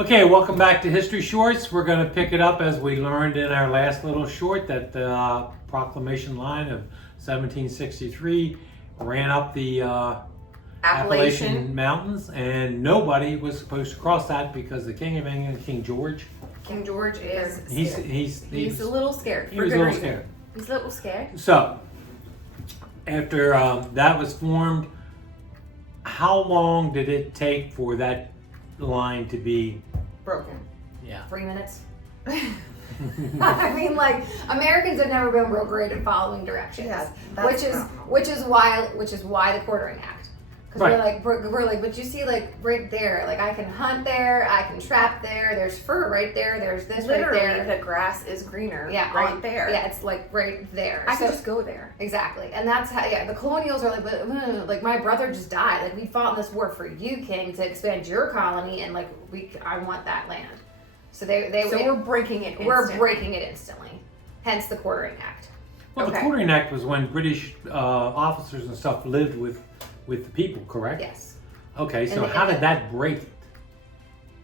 Okay, welcome back to History Shorts. We're going to pick it up as we learned in our last little short that the Proclamation Line of 1763 ran up the Appalachian Mountains, and nobody was supposed to cross that because the King of England, King George, is he's a little scared. He was a little scared. He's a little scared. So, after that was formed, how long did it take for that line to be Broken. Yeah. 3 minutes. I mean, like, Americans have never been real great at following directions. Yes, which is why the Quartering Act. Because Right. we're like, but you see, like, right there, like, I can hunt there, I can trap there, there's fur right there, there's this Literally, right there. the grass is greener. Yeah, right there. Yeah, it's like right there. I can just go there. Exactly, and that's how. Yeah, the colonials are like, but like my brother just died. Like we fought in this war for you, King, to expand your colony, and like I want that land. So we're breaking it. We're breaking it instantly. Hence the Quartering Act. Well, the Quartering Act was when British officers and stuff lived with the people, correct? Yes. Okay, so how did that break it?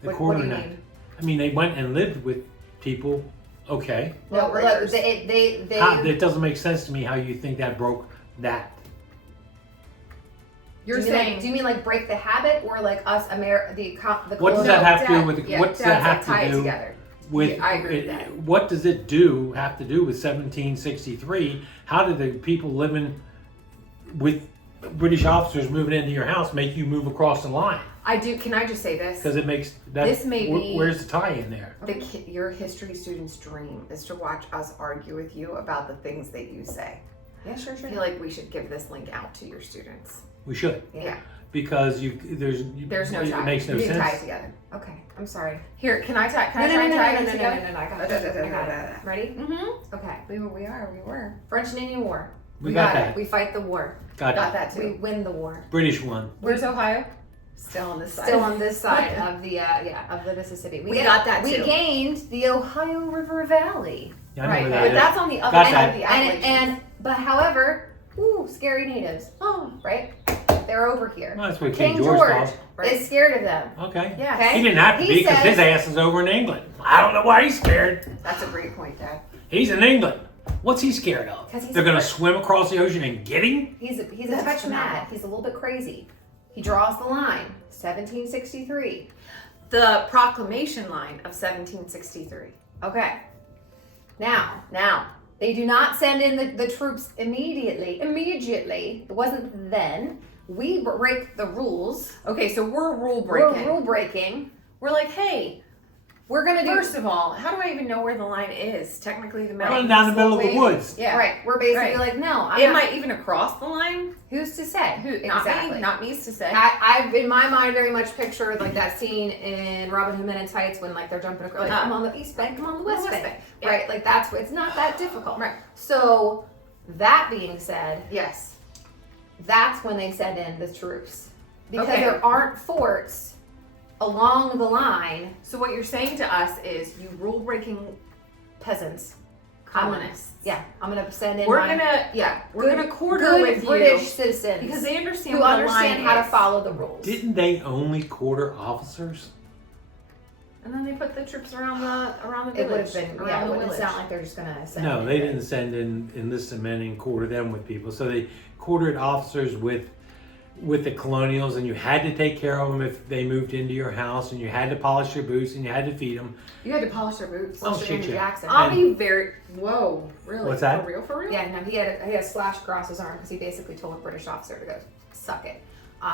The Quartering Act. I mean, they went and lived with people. Okay. No, like, It doesn't make sense to me how you think that broke that. You're saying? Do you mean like break the habit, or like us, the What does that have to do with? Yeah, What does that have tie to it do together. with? I agree with that. What does it have to do with 1763? How did the people living with British officers moving into your house make you move across the line? I do. Can I just say this? Because it makes that. This may be. Where's the tie in there? Your history student's dream is to watch us argue with you about the things that you say. Yeah, sure. I feel like we should give this link out to your students. We should. Yeah. Because there's no tie. It makes no you sense. Tie it together. Okay, I'm sorry. Here, can I tie? No, I tie no, it together? I got it. Ready? Mm-hmm. Okay. We were. French and Indian War. We got it. that. We fight the war. Got that too. We win the war. British one. Where's Ohio? Still on this side. Still on this side of the of the Mississippi. We got that too. We gained the Ohio River Valley. Yeah, I know right, where that but is. that's on the other Got side that. of the Appalachians. But however, scary natives. Oh, right. They're over here. Well, that's what King King George is scared of them. Okay. Yeah. Okay? He didn't have to He be because says- his ass is over in England. I don't know why he's scared. That's a great point, Dad. He's in England. What's he scared of? 'Cause he's They're going to afraid. swim across the ocean and get him? He's a That's touch phenomenal. mad. He's a little bit crazy. He draws the line. 1763. The Proclamation Line of 1763. Okay. Now, they do not send in the troops immediately. It wasn't then. We break the rules. Okay, so we're rule breaking. We're rule breaking. We're like, hey, We're gonna do. first of all, how do I even know where the line is? Technically, the mountains. Running down the middle of the woods. Yeah. Right. We're basically Right. like, no. Am I even across the line? Who's to say? Not me. Not me's to say. I've in my mind very much pictured like that scene in Robin Hood Men in Tights when like they're jumping across. Like, come on the east bank, come on the west bank. Yeah. Right. Like that's it's not that difficult. Right. So that being said, Yes. that's when they send in the troops because Okay. there aren't forts along the line. So what you're saying to us is you rule breaking Peasants, colonists. Yeah, I'm gonna send in. We're my gonna quarter good with British you citizens because they understand who what understand the line how to is. follow the rules. Didn't they only quarter officers? And then they put the troops around the It would village. have been, around yeah, it the wouldn't village. sound like they're just gonna send No, in they there. didn't send in enlisted men and quarter them with people. So they quartered officers with the colonials, and you had to take care of them if they moved into your house, and you had to polish their boots, and you had to feed them. You had to polish their boots. Oh, Mr. shit, Andrew yeah. Jackson. I'll be very. Whoa, really? What's that? For real? For real? Yeah, no, he had a slash across his arm because he basically told a British officer to go suck it.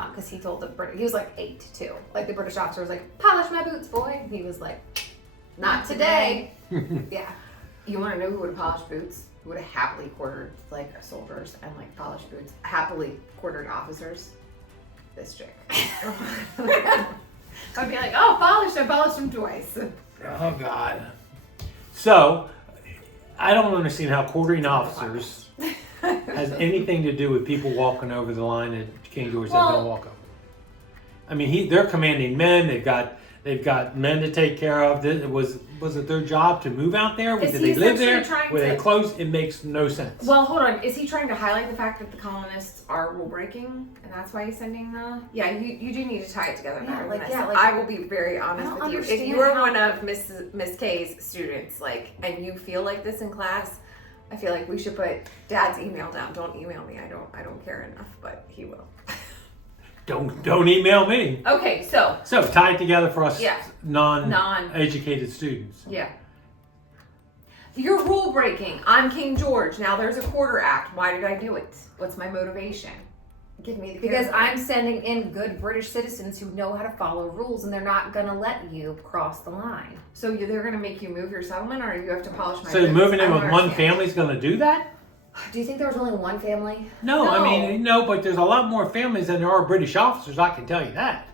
Because he told the British, he was like 8 too. Like the British officer was like, polish my boots, boy. And he was like, not today. Yeah. You want to know who would have polished boots? Who would have happily quartered like soldiers and like polished boots? Happily quartered officers. This chick. I'd be like, oh, polished. I polished them twice. Oh God! So I don't understand how quartering officers has anything to do with people walking over the line that King George said don't walk over. I mean, they're commanding men. They've got They've got men to take care of. Was it their job to move out there? Is Did he they live essentially there? trying Were they to- close? It makes no sense. Well, hold on. Is he trying to highlight the fact that the colonists are rule breaking, and that's why he's sending the? Yeah, you do need to tie it together better than this. I will be very honest I don't with you. If understand you are how- one of Miss K's students, like, and you feel like this in class, I feel like we should put Dad's email down. Don't email me. I don't care enough, but he will. Don't email me. Okay, so So tie it together for us Yeah. non-educated students. yeah. You're rule breaking. I'm King George. Now there's a quarter act. Why did I do it? What's my motivation? Give me the Because character. I'm sending in good British citizens who know how to follow rules, and they're not gonna let you cross the line. So they're gonna make you move your settlement, or you have to polish my. So boots? moving I in don't with one understand. family's going to do that? Do you think there was only one family? No, I No. mean, no, but there's a lot more families than there are British officers, I can tell you that.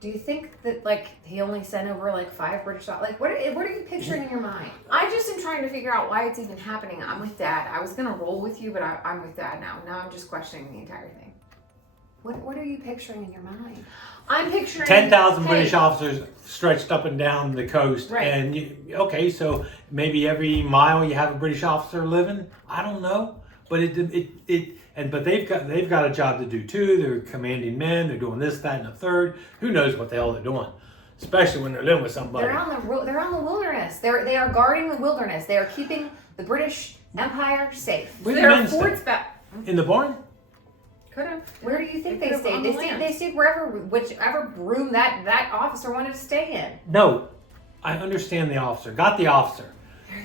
Do you think that like he only sent over like 5 British? Like what are you picturing in your mind? I just am trying to figure out why it's even happening. I'm with Dad. I was gonna roll with you, but I'm with Dad now. Now I'm just questioning the entire thing. What are you picturing in your mind? I'm picturing 10,000 hey, British officers stretched up and down the coast. Right. And, okay, so maybe every mile you have a British officer living? I don't know. But but they've got a job to do too. They're commanding men. They're doing this, that, and the third. Who knows what the hell they're doing? Especially when they're living with somebody. They're on the wilderness. They are guarding the wilderness. They are keeping the British Empire safe. Where do There men are stay? forts back. In the barn? Could have. Where do you think They they put 'em on stayed? the land. They stayed whichever room that officer wanted to stay in. No. I understand the officer. Got the officer.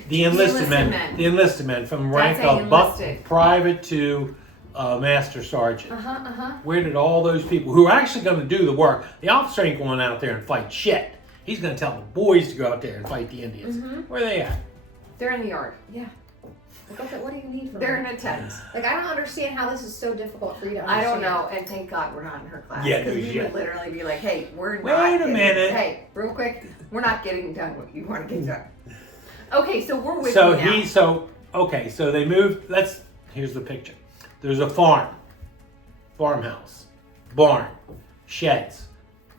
The enlisted men. men. The enlisted men from rank saying of buck enlisted. private to master sergeant. Uh-huh. Where did all those people who are actually going to do the work? The officer ain't going out there and fight shit. He's going to tell the boys to go out there and fight the Indians. Where are they at? They're in the yard. Yeah. Like, okay, what do you need from They're them? in a tent. Like, I don't understand how this is so difficult for you to I understand. don't know, and thank God we're not in her class. Yeah, no because we shit. would literally be like, "Hey, we're Wait not a getting- minute. Hey, real quick, we're not getting done what you want to get done." Okay, so we're with So you now. so they moved. Here's the picture. There's a farmhouse, barn, sheds.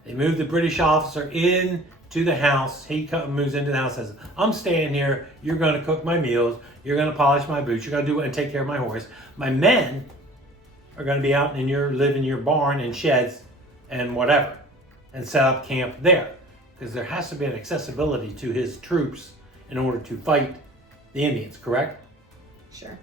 They moved the British officer in to the house. He moves into the house, says, "I'm staying here. You're going to cook my meals. You're going to polish my boots. You're going to do it and take care of my horse. My men are going to be out in live in your barn and sheds and whatever, and set up camp there, because there has to be an accessibility to his troops in order to fight the Indians. Correct? Sure.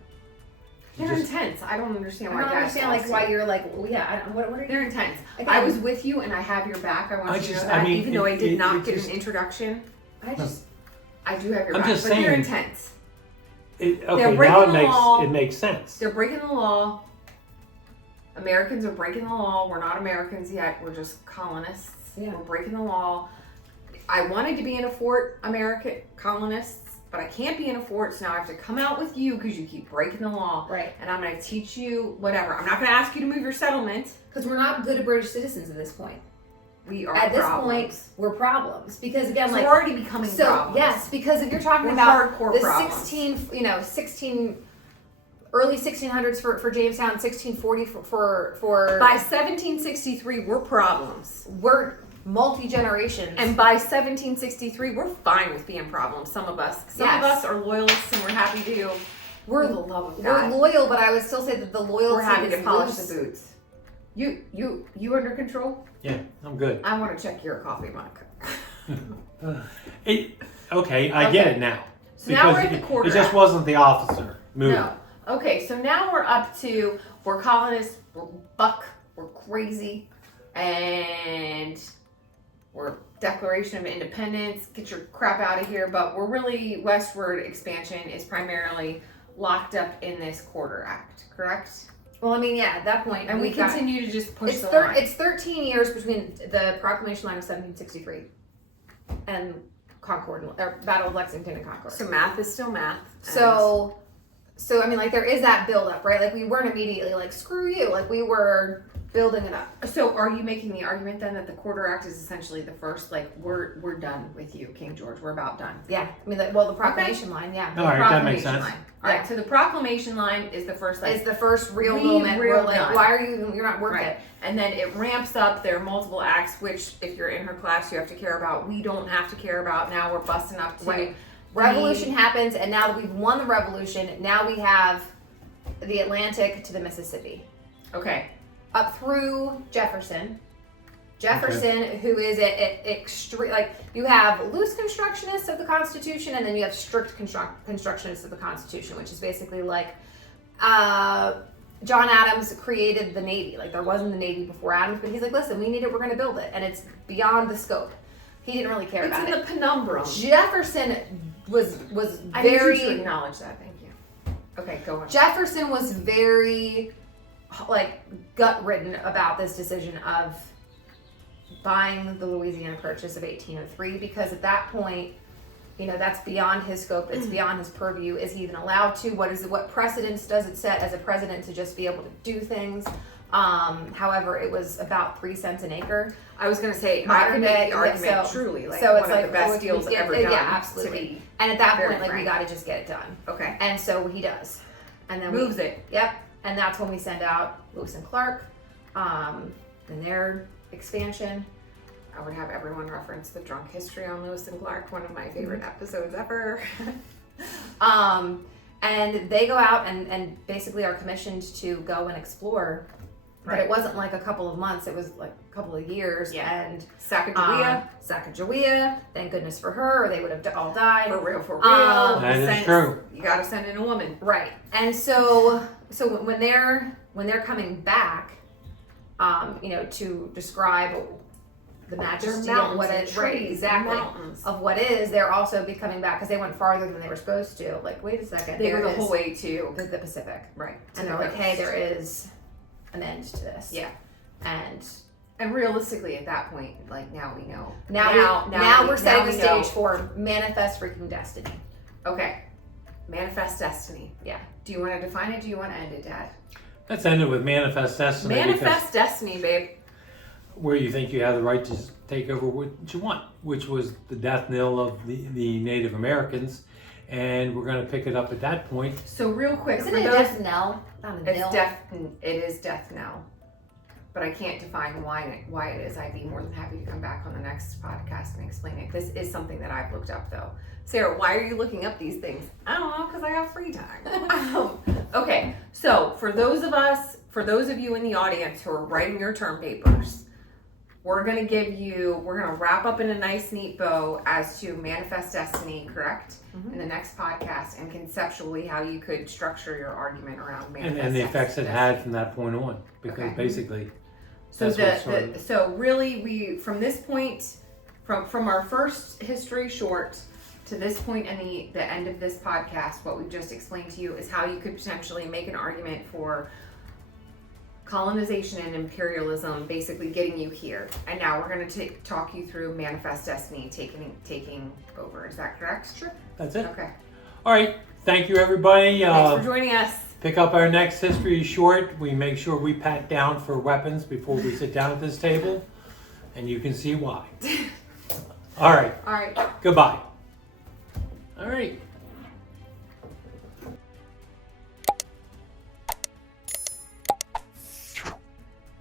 They're intense. I don't understand I why. don't Dad understand like wants why to. you're like, well, yeah. What are you? They're intense. Again, I was with you, and I have your back. I want I you to just- know I that, mean, even though I did not get just- an introduction, I just. I do have your I'm back. just but they're saying- intense. Okay, breaking now the law. it makes sense. They're breaking the law. Americans are breaking the law. We're not Americans yet. We're just colonists. Yeah. We're breaking the law. I wanted to be in a fort, American colonists, but I can't be in a fort, so now I have to come out with you because you keep breaking the law. Right. And I'm going to teach you whatever. I'm not going to ask you to move your settlement. Because we're not good British citizens at this point. We are At this problems. point, we're problems. Because again, So like. we're already becoming So problems. yes, because if you're talking We're about hardcore the problems. 16 early 1600s for Jamestown, 1640 for By 1763, we're problems. we're multi generations. And by 1763, we're fine with being problems. Some of us. Some of Yes. us are loyalists, and we're happy to. we're for the love of we're God. loyal, but I would still say that the loyalty We're happy is to polish loose. the boots. You under control? Yeah, I'm good. I want to check your coffee mug. I get it now. So now we're at Because the quarter It just act. wasn't the officer moving. No. Okay, so now we're up to we're colonists, we're buck, we're crazy, and we're Declaration of Independence. Get your crap out of here. But we're really westward expansion is primarily locked up in this quarter act, correct? Well, I mean, yeah, at that point, And we we've got- continue to just push It's the line. it's 13 years between the Proclamation Line of 1763 and Concord, or Battle of Lexington and Concord. So math is still math. So I mean, like there is that build up, right? Like we weren't immediately like screw you. Like we were building it up. So are you making the argument then that the Quarter Act is essentially the first, like, we're done with you, King George, we're about done? Yeah, I mean, the Proclamation Line, yeah. All right, that makes Proclamation sense. Line. All right, Yeah. so the Proclamation Line is the first, like, It's the first real we moment where, real like, done. why are you're not worth right. it. And then it ramps up. There are multiple acts, which if you're in her class, you have to care about. We don't have to care about. Now we're busting up to Right. Revolution happens, and now that we've won the revolution, now we have the Atlantic to the Mississippi. Okay. Up through Jefferson. Jefferson, who is a extreme, like, you have loose constructionists of the Constitution, and then you have strict constructionists of the Constitution, which is basically like, John Adams created the Navy. Like, there wasn't the Navy before Adams, but he's like, listen, we need it, we're going to build it, and it's beyond the scope. He didn't really care It's about in it. the penumbrum. Jefferson was I need very you to acknowledge that. Thank you. Okay, go on. Jefferson was very, like, gut-ridden about this decision of buying the Louisiana Purchase of 1803, because at that point, you know, that's beyond his scope. It's beyond his purview. Is he even allowed to? What precedence does it set as a president to just be able to do things? However, it was about 3 cents an acre. I was going to say, I Modern could day, make the argument yeah, so- truly, like, so it's one like, of the best deals ever done. Yeah, absolutely. To be And at that very point, like, we frank. got to just get it done. Okay. And so he does. And then Moves it. Yep. And that's when we send out Lewis and Clark, and their expansion. I would have everyone reference the drunk history on Lewis and Clark, one of my favorite episodes ever. And they go out and basically are commissioned to go and explore. But Right. it wasn't like a couple of months, it was like a couple of years. Yeah. And Sacagawea, Sacagawea, thank goodness for her, or they would have all died. for real. That is Sense- true. You got to send in a woman. Right. And so when they're coming back, you know, to describe the majesty of what it right, exactly mountains. of what is, they're also be coming back because they went farther than they were supposed to. Like, wait a second, They there go the is whole way to the Pacific, right. and they're like, hey, there is an end to this. Yeah. And realistically, at that point, like, now we know. now we're setting the we know. stage for manifest freaking destiny. Okay. Manifest destiny. Yeah. Do you want to define it? Do you want to end it, Dad? Let's end it with manifest destiny. because Manifest destiny, babe. where you think you have the right to take over what you want, which was the death knell of the Native Americans. And we're going to pick it up at that point. So real quick, Isn't for it a those, death knell? Not a it's knell. death. It is death now, but I can't define why it is. I'd be more than happy to come back on the next podcast and explain it. This is something that I've looked up, though. Sarah, why are you looking up these things? I don't know, because I have free time. Okay, so for those of you in the audience who are writing your term papers, we're gonna wrap up in a nice, neat bow as to manifest destiny, correct? In the next podcast, and conceptually how you could structure your argument around manifest And the effects it destiny. had from that point on. Because Okay. basically, So that's what started. so really we from this point from our first history short to this point and the end of this podcast, what we've just explained to you is how you could potentially make an argument for colonization and imperialism basically getting you here. And now we're going to talk you through manifest destiny taking over. Is that correct? Sure. That's it. Okay. All right. Thank you, everybody. Thanks for joining us. Pick up our next history short. We make sure we pat down for weapons before we sit down at this table. And you can see why. All right. All right. Goodbye. All right.